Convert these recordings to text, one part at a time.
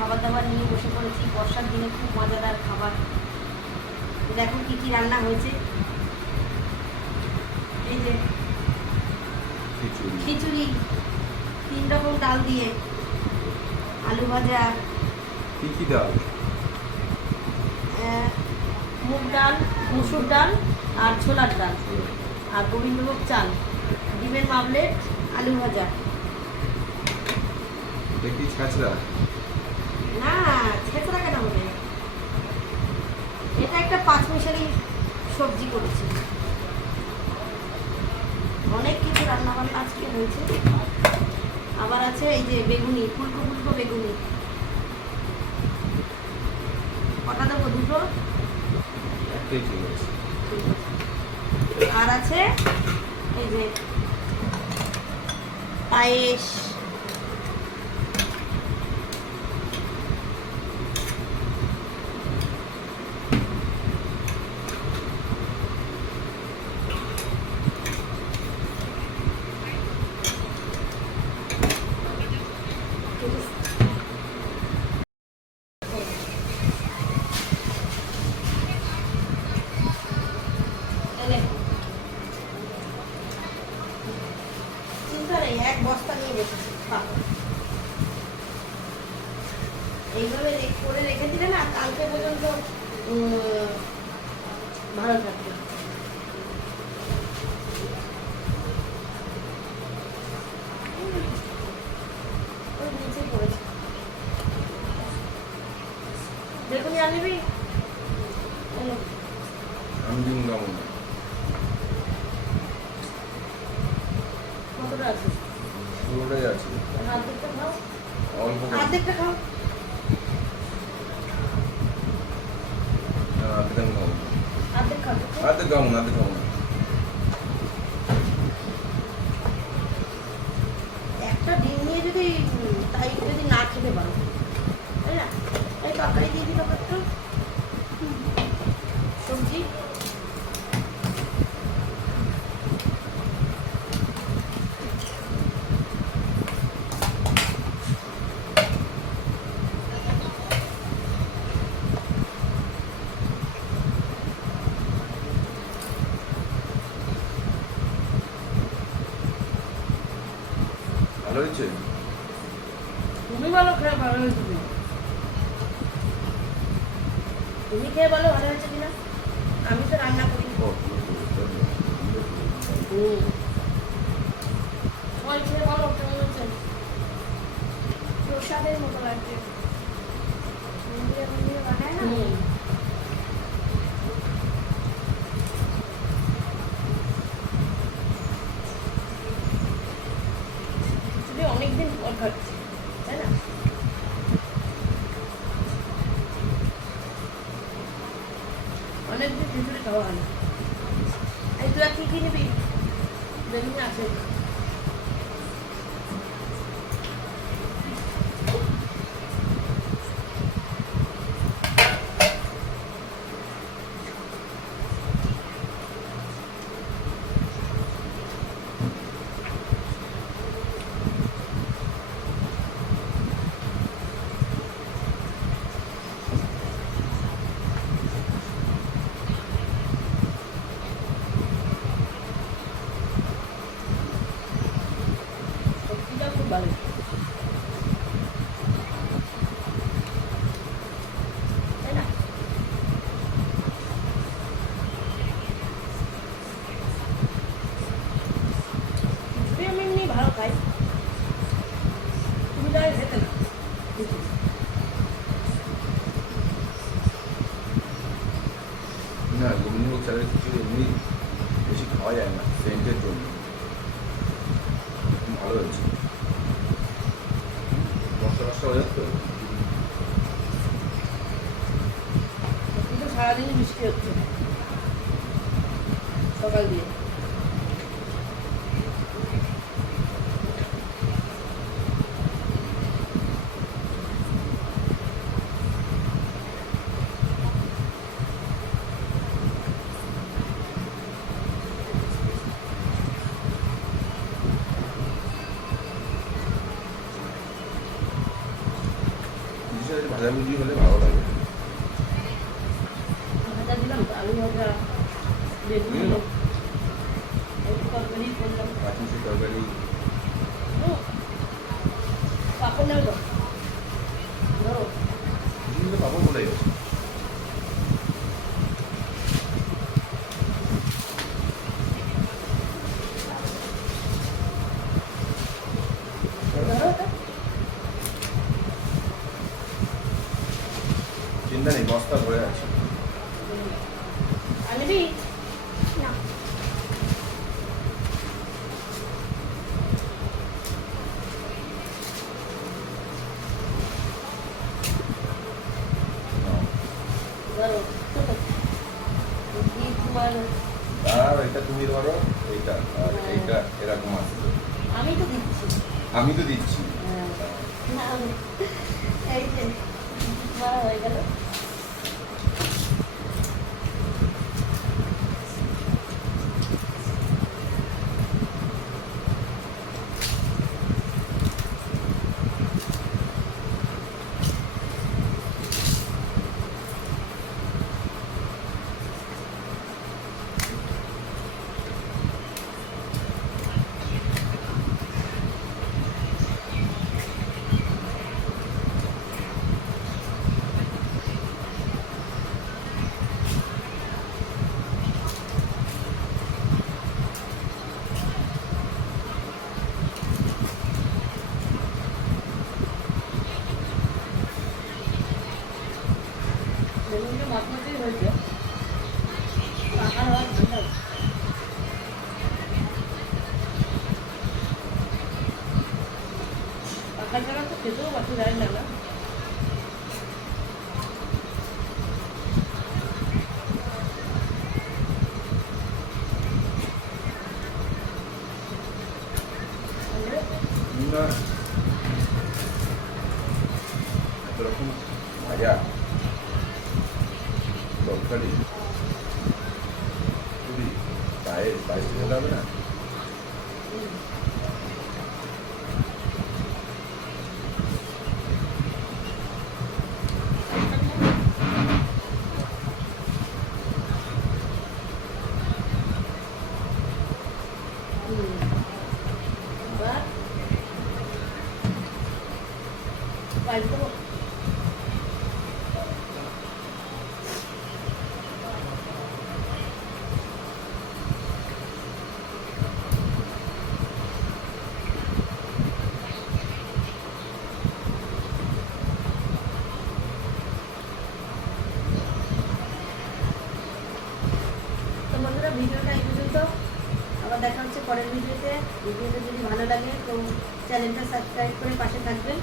খাবার দাবার নিয়ে বসে পড়েছি। বর্ষার দিনে খুব মজাদার খাবার। দেখো কি কি রান্না হয়েছে। এই যে খিচুড়ি, 3 রকম ডাল দিয়ে, আলু ভাজা, কি কি ডাল? মুগ ডাল, মসুর ডাল আর ছোলার ডাল, আর গোবিন্দভোগ চাল, ডিমের মামলেট, আলু ভাজা। দেখি ছাঁচড়া। না, ছেঁচড়া কেন হবে? এটা একটা 5 মিশালি সবজি করেছি। অনেক কিছু রান্না বান্না আজকে হয়েছে। আবার আছে এই যে বেগুনি, ফুলকো ফুলকো বেগুনি। কটা দেবো? 2টো? একটাই ঠিক আছে। আর আছে এই যে পায়েস। চিন্তা নেই, 1 বস্তা নিয়ে বসেছি। এইভাবে করে রেখে দিলে না, কালকে পর্যন্ত ভালো থাকবে। ওই নিচে পড়েছে। বেগুনি আনবি? আমি দিন গাবো না। কতটা আছে? পুরোটাই আছে। অর্ধেকটা খাও। অল্প করে। অর্ধেকটা খাও। অর্ধেক আমি খাবো না। অর্ধেক খাও। অর্ধেক খাবো না, অর্ধেক খাবো না। একটা ডিম নিয়ে যদি তাই যদি না খেতে পারো, তাই না? এই তরকারি দিয়ে দিল একটু সবজি। ভালো হয়েছে? তুমি বলো খেয়ে ভালো হয়েছে কিনা। তুমি খেয়ে বলো ভালো হয়েছে কিনা। আমি তো রান্না করি। সবাই খেয়ে বলো কেমন হয়েছে। প্রসাদের মতো লাগছে। মন্দিরে মন্দিরে বানায় না? খিচুড়ি অনেকদিন পর খাচ্ছি, তাই না? অনেকদিন খিচুড়ি খাওয়া হয় না। এই তুই আর কি কি নিবি? বেগুনি আছে। সবজিটা খুব ভালো, তাই না? খিচুড়ি আমি এমনি ভালো খাই। তুমি তাই খেতে না খিচুড়ি। না, গোবিন্দভোগ চালের খিচুড়ি এমনি বেশি খাওয়া যায় না, সেন্টের জন্য। ভালো হয়েছে। মশলা টশলা হয়ে যাচ্ছে তো? কিন্তু সারাদিনই বৃষ্টি হচ্ছে সকাল দিয়ে। ভাজাভুজি হলে ভালো লাগে। ভাজা দিলাম তো, আলু ভাজা, বেগুন, হুম। একটু তরকারি করলাম। কাঁচুষি তরকারি। পাপড় নেবে তো? ধরো। কিন্তু পাবো বলে গেছে। ধরো ওটা। চিন্তা নেই, বস্তা ভরে আছে। আনবি? না ধরো। দিয়ে তোমার আর এটা তুমি ধরো, এইটা আর এইটা এরকম আছে। আমি তো দিচ্ছি। আমি তো দিচ্ছি। হ্যাঁ। না, এই যে মারা হয়ে গেল। বেগুনটা মাখমাখি হয়েছে। পাকা হওয়ার ঠান্ডা। পাকা ছাড়া তো খেতেও বাকি যায় না না। না, এত রকম ভাজা তরকারি খুবই পায়ে পায়ে খেতে হবে না। এবার পাইপ দেবো। তো বন্ধুরা, ভিডিওটা এই পর্যন্ত। আবার দেখা হচ্ছে পরের ভিডিওতে। ভিডিওটা যদি ভালো লাগে তো চ্যানেলটা সাবস্ক্রাইব করে পাশে থাকবেন।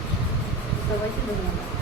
সবাইকে ধন্যবাদ।